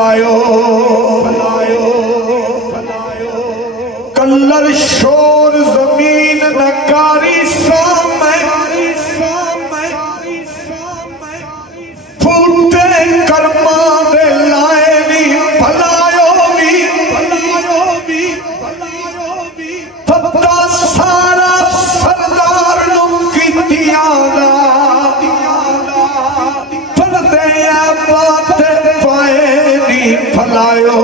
फलायो कल्लर शोर जमीन नकारी फूटे कर्मा दे लाए नी फलायो भी फता सारा सरदार नु कीतिया फलते बात पाए नी फलायो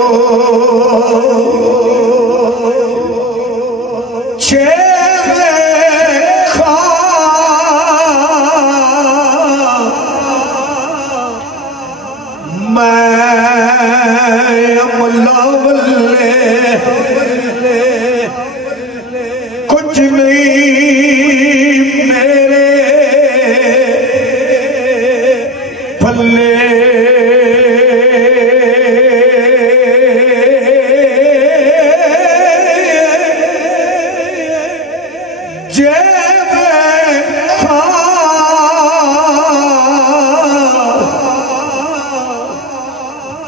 कुछ नहीं मेरे पल्ले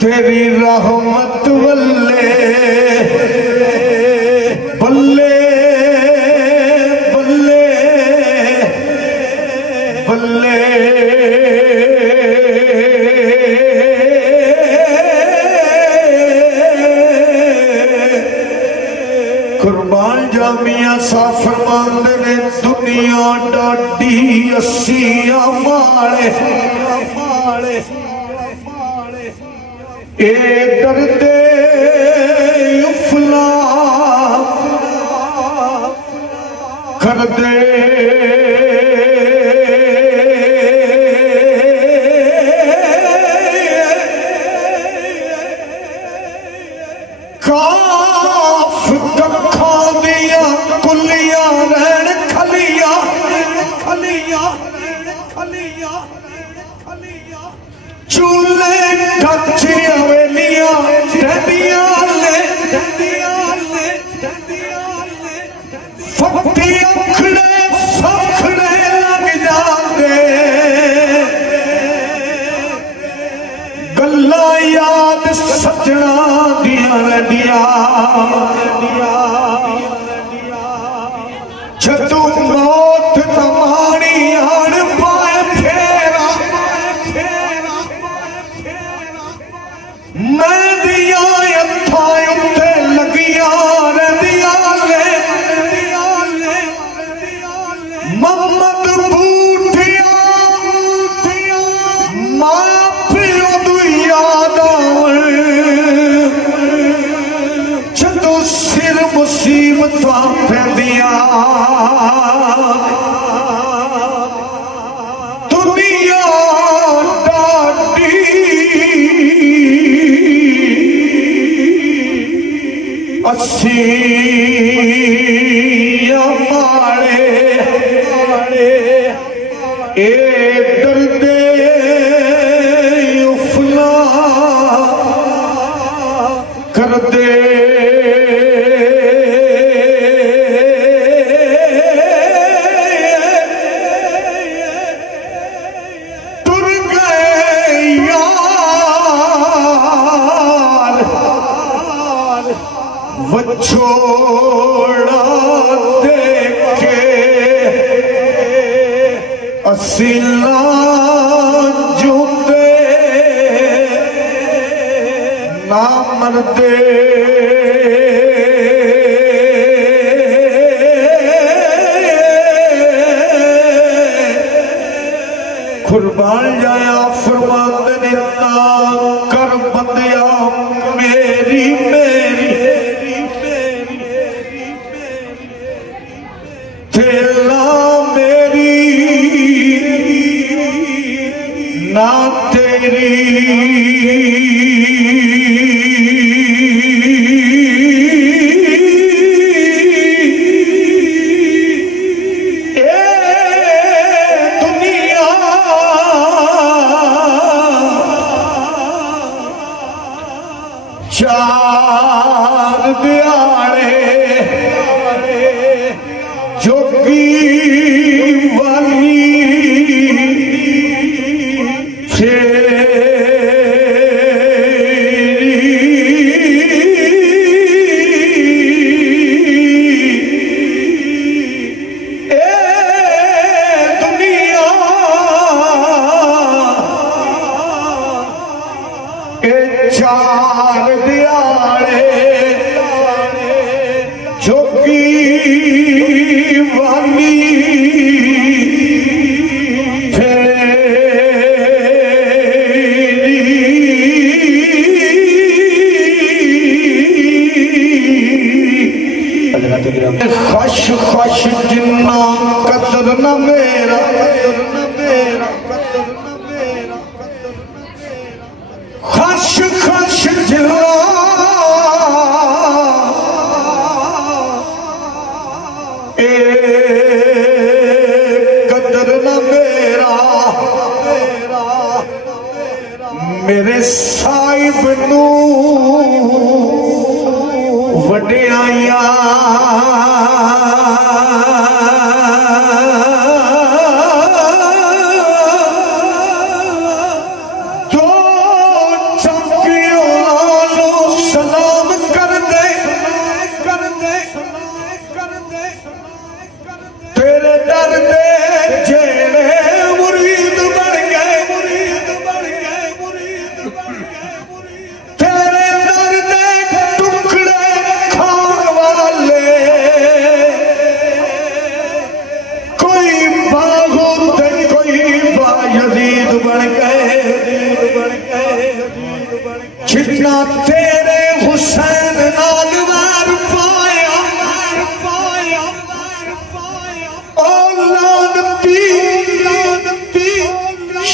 तेरी रहमत वल्ले बल्ले बल्ले बल्ले कुर्बान जामिया साफरमान ने दुनिया डाडी असिया मारे ए दर्दे उफला कर दे काफ कखा दिया कुलिया रैन खलिया चूल्हे कच्चे हवेलियां फटी अखड़े सखड़े लग जाते गल्ला याद सजना दिया रडिया जदू मौत तमारी आड़ पाए फेरा मैं दिया उत्ते लगिया रदिया मोहम्मद बूठिया मां पियो तू याद जदों सिर मुसीबत पैंदिया दुनिया डाडी असिया मारे ए दर्दे उफला कर दे तुर गए यार वछोड़ा देखे असिला जुते ना मरदे कुर्बान जाया फरमाते ने कर बंदिया मेरी तेला मेरी ना तेरी दुनिया चार दिहाड़े जोगी वाली फेरी हार दियाड़े जोगी वाली खश खश जिन्ना कदर न मेरा खश खश जिन्ना ए कदर न मेरा मेरे साहिब नू वड्याइयां जितना तेरे हुसैन नाल वार पाया औलाद दी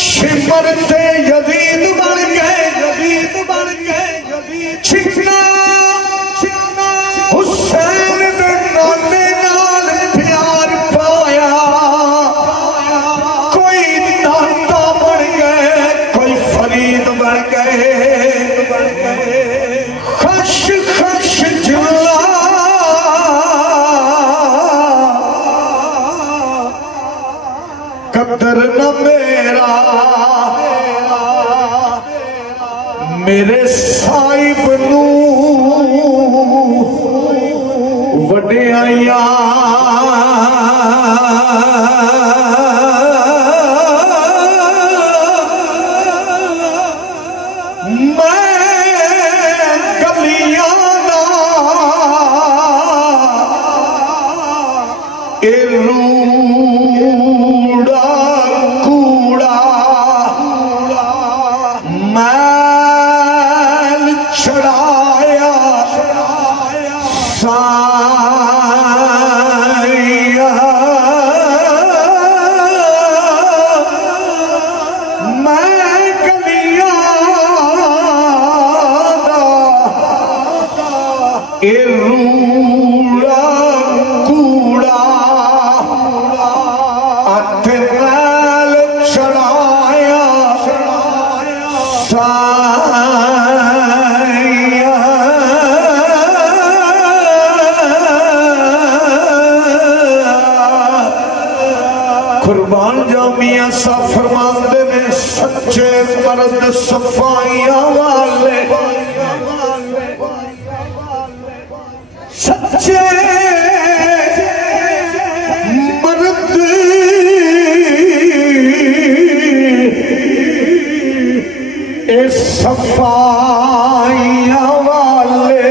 शिमर ते यजीद बन गए जितना हुसैन दे नाने नाल प्यार पाया कोई दाता बन गए कोई फरीद बन गए खश खश जुला कदर न मेरा मेरे साहिब नू वड्याइयां रूड़ा कूड़ा मैल चढ़ाया साया मैं गलियां रूड़ा कूड़ा चढ़ाया साया कुर्बान जामिया सा फरमाते ने सच्चे मर्द सफाइया वाले सच्चे सफाइया वाले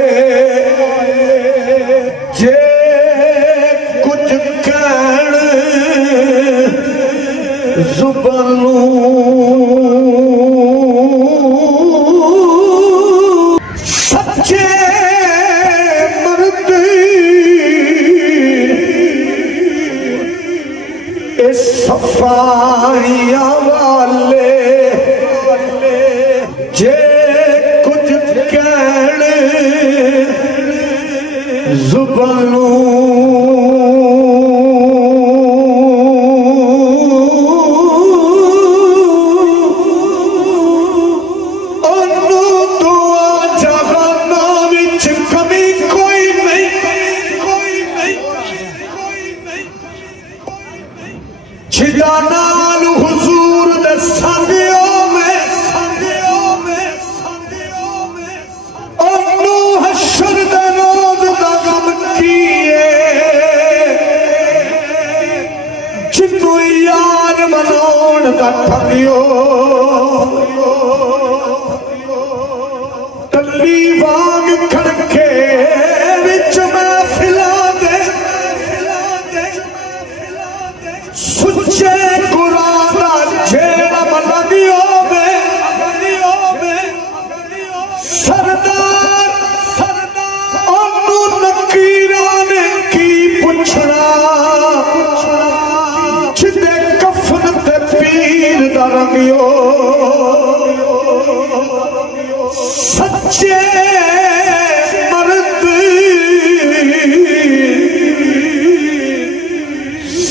जे कुछ कहण जुबानू सच्चे मर्द सफाइया वाले जे कुछ कहण जुबानू नाल हुजूर दे संगियों में ओनू हशर दे रोज दा गम कीए जिन्नू यार मनोण दा ठगियो ते घंटी वांग खड़के विच महफिलां दे सुच्चे कुरान दा जेड़ा मलंगी होवे सरदार ओनू नकीरां ने की पुछना जिदे कफन ते पीर दा रंगियो सच्चे मर्द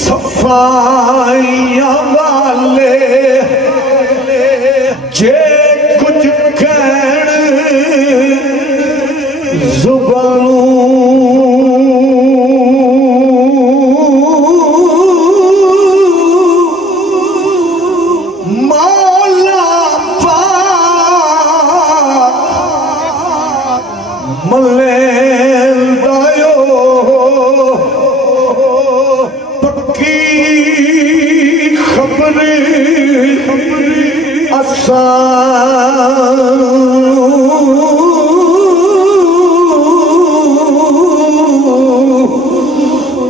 सफाइयां वाले जे कुछ कहण जुबानों मौला मलेल दायो पक्की खबर असा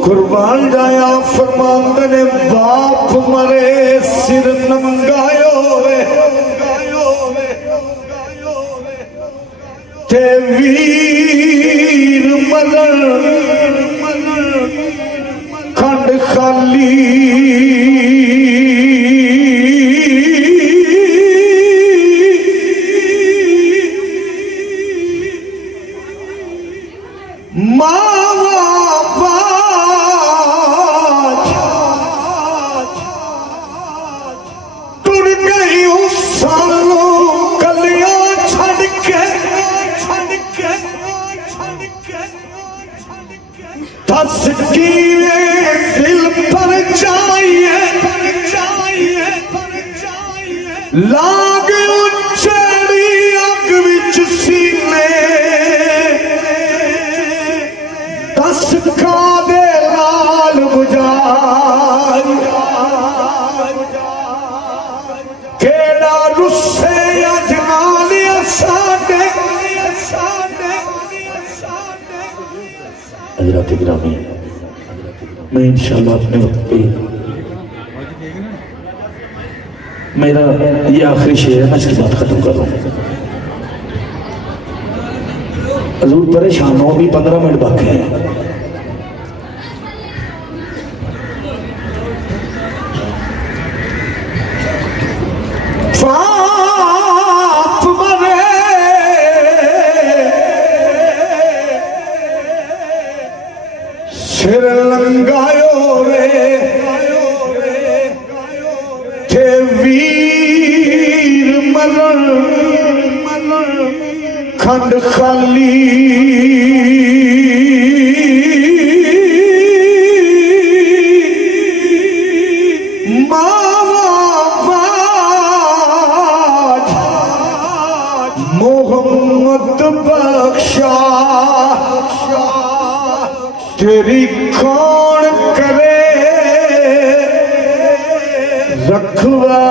कुर्बान जाया फरमांदे ने बाप मरे सिर नंगायो ते वीर मरण खंड खाली मावा बाज टुट गई उस सालों कलियां छड़ के दस दिल पर चाहिए लाग उचड़ी अग विच सीने दस का दे लाल बुझाई केड़ा रुस्से अजनाने साडे हज़रात गिरामी मैं इंशाल्लाह अपने वक्त पे मेरा ये आखिरी शेर है, मैं इसकी बात खत्म कर रहा हूँ। हजूर परेशान हो, भी 15 मिनट बाकी हैं। सिर लंगायो रे थे वीर मरण खंड खाली मावा बाज मोहम्मद बख्शा तेरी कौन करे रखवा